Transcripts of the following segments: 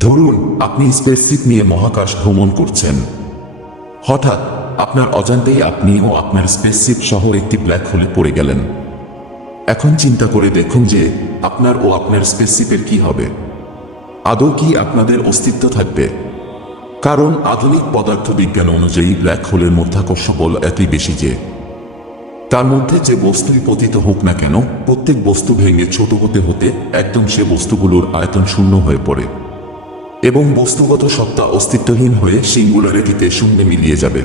ধরুন, আপনি স্পেসশিপ নিয়ে মহাকাশ ভ্রমণ করছেন। হঠাৎ, আপনার অজান্তেই আপনি ও আপনার স্পেসশিপ সহ একটি ব্ল্যাক হোলে পড়ে গেলেন। এখন চিন্তা করে দেখুন যে আপনার ও আপনার স্পেসশিপের কি হবে। আদৌ কি আপনাদের অস্তিত্ব থাকবে? কারণ আধুনিক পদার্থবিজ্ঞান অনুযায়ী ব্ল্যাক হোলের মধ্যাকর্ষ বল এতই বেশি যে তার মধ্যে যে বস্তুই পতিত হোক না কেন, প্রত্যেক বস্তু ভেঙে ছোট হতে হতে একদম সে বস্তুগুলোর আয়তন শূন্য হয়ে পড়ে। এবং বস্তুগত সত্তা অস্তিত্বহীন হয়ে সিঙ্গুলারিটিতে শূন্যে মিলিয়ে যাবে।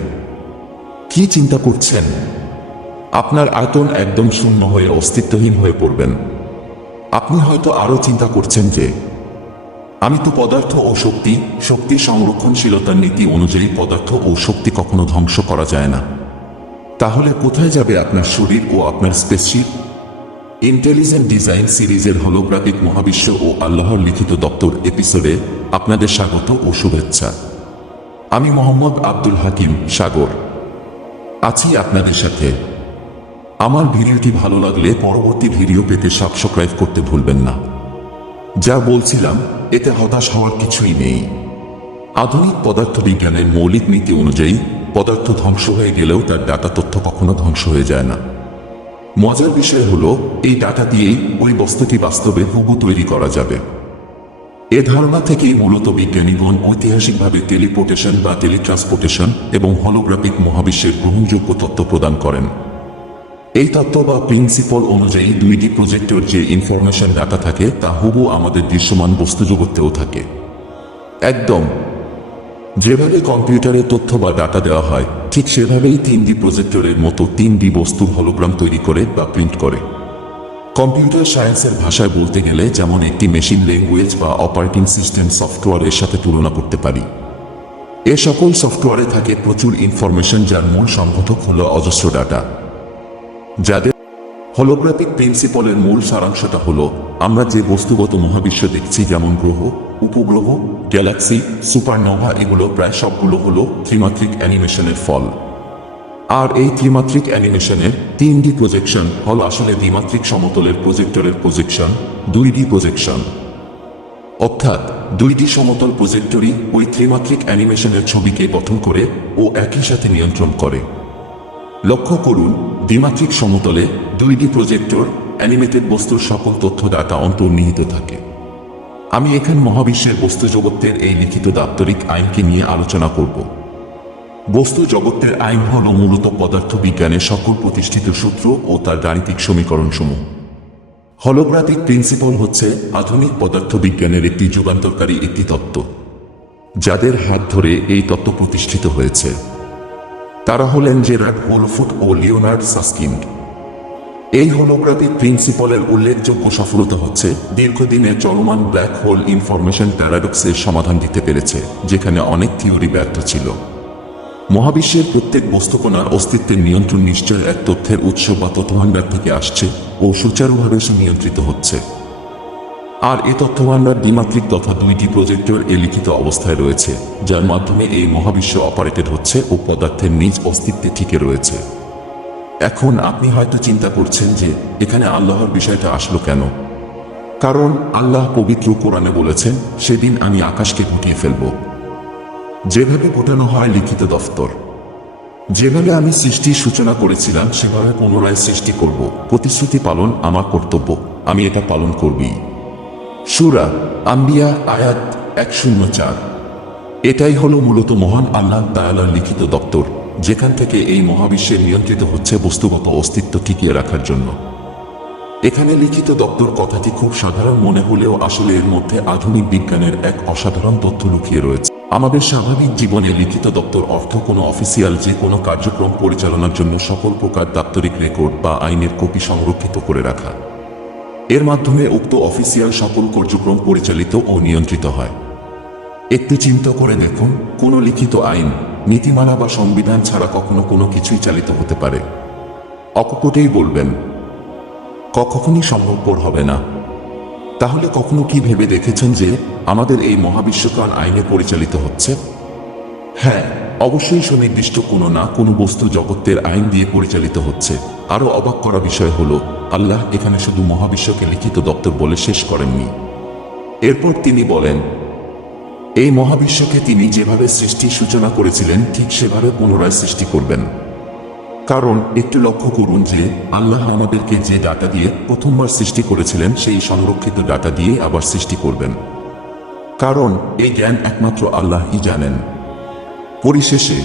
কি চিন্তা করছেন? আপনার আয়তন একদম শূন্য হয়ে অস্তিত্বহীন হয়ে পড়বেন। আপনি হয়তো আরও চিন্তা করছেন যে, আমি তো পদার্থ ও শক্তি শক্তি সংরক্ষণশীলতার নীতি অনুযায়ী পদার্থ ও শক্তি কখনো ধ্বংস করা যায় না। তাহলে কোথায় যাবে আপনার শরীর ও আপনার স্পেসশিপ? ইন্টেলিজেন্ট ডিজাইন সিরিজের হলোগ্রাফিক মহাবিশ্ব ও আল্লাহর লিখিত দপ্তর এপিসোডে আপনাদের স্বাগত ও শুভেচ্ছা। আমি মোহাম্মদ আব্দুল হাকিম সাগর। আছি আপনাদের সাথে। আমার ভিডিওটি ভালো লাগলে পরবর্তী ভিডিও পেতে সাবস্ক্রাইব করতে ভুলবেন না। যা বলছিলাম, এতে হতাশ হওয়ার কিছুই নেই। আধুনিক পদার্থবিজ্ঞানের মৌলিক নীতি অনুযায়ী, পদার্থ ধ্বংস হয়ে গেলেও তার ডাটা তথ্য কখনো ধ্বংস হয়ে যায় না। মজার বিষয় হলো, এই ডাটা দিয়েই ওই বস্তুটি বাস্তবে হুবু তৈরি করা যাবে। এ ধারণা থেকেই মূলত বিজ্ঞানীগণ ঐতিহাসিকভাবে টেলিপোর্টেশন বা টেলিট্রান্সপোর্টেশন এবং হলোগ্রাফিক মহাবিশ্বের গ্রহণযোগ্য তত্ত্ব প্রদান করেন। এই তত্ত্ব বা প্রিন্সিপল অনুযায়ী দুইটি প্রজেক্টর যে ইনফরমেশন ডাটা থাকে, তা হুবু আমাদের দৃশ্যমান বস্তু জগতেও থাকে। একদম যেভাবে কম্পিউটারে তথ্য বা ডাটা দেওয়া হয়, ঠিক সেভাবেই তিন ডি প্রজেক্টরের মতো তিন ডি বস্তু হলোগ্রাম তৈরি করে বা প্রিন্ট করে। কম্পিউটার সায়েন্সের ভাষায় বলতে গেলে যেমন একটি মেশিন ল্যাঙ্গুয়েজ বা অপারেটিং সিস্টেম সফটওয়্যারের সাথে তুলনা করতে পারি। এ সকল সফটওয়্যারে থাকে প্রচুর ইনফরমেশন যার মূল সংগঠক হল অজস্র ডাটা যাদের হলোগ্রাফিক প্রিন্সিপলের মূল সারাংশটা হলো, আমরা যে বস্তুগত মহাবিশ্ব দেখছি, যেমন গ্রহ, উপগ্রহ, গ্যালাক্সি, সুপারনোভা, এগুলো প্রায় সবগুলো হলো ত্রিমাত্রিক অ্যানিমেশনের ফল। আর এই ত্রিমাত্রিক অ্যানিমেশনের তিনটি প্রজেকশন হল আসলে দ্বিমাত্রিক সমতলের প্রজেক্টরের প্রজেকশন দুইটি প্রজেকশন অর্থাৎ দুইটি সমতল প্রজেক্টরই ওই ত্রিমাত্রিক অ্যানিমেশনের ছবিকে গঠন করে ও একই সাথে নিয়ন্ত্রণ করে। লক্ষ্য করুন, দ্বিমাত্রিক সমতলে দুইটি প্রজেক্টর অ্যানিমেটেড বস্তুর সকল তথ্য ডাটা অন্তর্নিহিত থাকে। আমি এখানে মহাবিশ্বের বস্তু জগতের এই লিখিত দাপ্তরিক আইনকে নিয়ে আলোচনা করব। বস্তু জগতের আইন হল মূলত পদার্থবিজ্ঞানের সকল প্রতিষ্ঠিত সূত্র ও তার গাণিতিক সমীকরণসমূহ। হলোগ্রাফিক প্রিন্সিপল হচ্ছে আধুনিক পদার্থবিজ্ঞানের একটি যুগান্তরকারী একটি তত্ত্ব, যাদের হাত ধরে এই তত্ত্ব প্রতিষ্ঠিত হয়েছে। তারা হলেন জেরার্ড হোলফুট ও লিওনার্ড সাস্কিন্ড এই হোলোগ্রাফিক প্রিন্সিপলের উল্লেখযোগ্য সফলতা হচ্ছে, দীর্ঘদিনের চলমান ব্ল্যাক হোল ইনফরমেশন প্যারাডক্সের সমাধান দিতে পেরেছে, যেখানে অনেক থিওরি ব্যর্থ ছিল। মহাবিশ্বের প্রত্যেক বস্তুকণার অস্তিত্বের নিয়ন্ত্রণ নিশ্চয় এক তথ্যের উৎস বা তথ্যভাণ্ডার থেকে আসছে ও সুচারুভাবে সুনিয়ন্ত্রিত হচ্ছে। আর এ তথ্যভাণ্ডার দ্বিমাত্রিক তথা দুইটি প্রজেক্টর এ লিখিত অবস্থায় রয়েছে, যার মাধ্যমে এই মহাবিশ্ব অপারেটেড হচ্ছে ও পদার্থের নিজ অস্তিত্বে ঠিকে রয়েছে। এখন আপনি হয়তো চিন্তা করছেন যে, এখানে আল্লাহর বিষয়টা আসলো কেন? কারণ আল্লাহ পবিত্র কোরআনে বলেছেন, সেদিন আমি আকাশকে গুটিয়ে ফেলব। যেভাবে গোটানো হয় লিখিত দফতর। যেভাবে আমি সৃষ্টির সূচনা করেছিলাম, সেভাবে পুনরায় সৃষ্টি করব। প্রতিশ্রুতি পালন আমার কর্তব্য। আমি এটা পালন করবই। সুরা আম্বিয়া আয়াত এক শূন্য চার। এটাই হলো মূলত মহান আল্লাহ তায়ালার লিখিত দপ্তর, যেখান থেকে এই মহাবিশ্বে নিয়ন্ত্রিত হচ্ছে বস্তুগত অস্তিত্ব টিকিয়ে রাখার জন্য। এখানে লিখিত দপ্তর কথাটি খুব সাধারণ মনে হলেও আসলে এর মধ্যে আধুনিক বিজ্ঞানের এক অসাধারণ তথ্য লুকিয়ে রয়েছে। আমাদের স্বাভাবিক জীবনে লিখিত দপ্তর অর্থ কোনো অফিসিয়াল যে কোনো কার্যক্রম পরিচালনার জন্য সকল প্রকার দাপ্তরিক রেকর্ড বা আইনের কপি সংরক্ষিত করে রাখা। এর মাধ্যমে উক্ত অফিসিয়াল সকল কার্যক্রম পরিচালিত ও নিয়ন্ত্রিত হয়। একটু চিন্তা করে দেখুন, কোনো লিখিত আইন, নীতিমালা বা সংবিধান ছাড়া কখনো কোনো কিছুই চালিত হতে পারে। অকপটেই বলবেন, কখনই সম্ভবপর হবে না। তাহলে কখনো কি ভেবে দেখেছেন যে আমাদের এই মহাবিশ্বকাল আইনে পরিচালিত হচ্ছে? হ্যাঁ অবশ্যই সুনির্দিষ্ট কোনো না কোনো বস্তু জগতের আইন দিয়ে পরিচালিত হচ্ছে। আরও অবাক করা বিষয় হলো, আল্লাহ এখানে শুধু মহাবিশ্বকে লিখিত দপ্তর বলে শেষ করেননি। এরপর তিনি বলেন, এই মহাবিশ্বকে তিনি যেভাবে সৃষ্টির সূচনা করেছিলেন, ঠিক সেভাবে পুনরায় সৃষ্টি করবেন। কারণ একটু লক্ষ্য করুন যে, আল্লাহ আমাদেরকে যে ডাটা দিয়ে প্রথমবার সৃষ্টি করেছিলেন, সেই সংরক্ষিত ডাটা দিয়ে আবার সৃষ্টি করবেন। কারণ এই জ্ঞান একমাত্র আল্লাহই জানেন। পরিশেষে,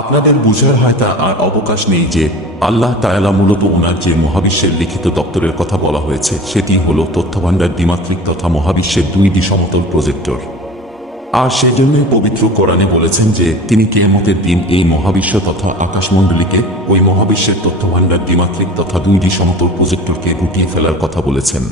আপনাদের বুঝার হয়তো আর অবকাশ নেই যে আল্লাহ তায়ালা মূলত ওনার যে মহাবিশ্বের লিখিত দপ্তরের কথা বলা হয়েছে, সেটি হল তথ্যভাণ্ডার দ্বিমাত্রিক তথা মহাবিশ্বের দুই সমতল প্রজেক্টর। আর সেজন্যই পবিত্র কোরআনে বলেছেন যে তিনি কেয়ামতের দিন এই মহাবিশ্ব তথা আকাশমণ্ডলীকে ওই মহাবিশ্বের তথ্যভাণ্ডার দ্বিমাত্রিক তথা দুইটি সমতল প্রজেক্টরকে গুটিয়ে ফেলার কথা বলেছেন।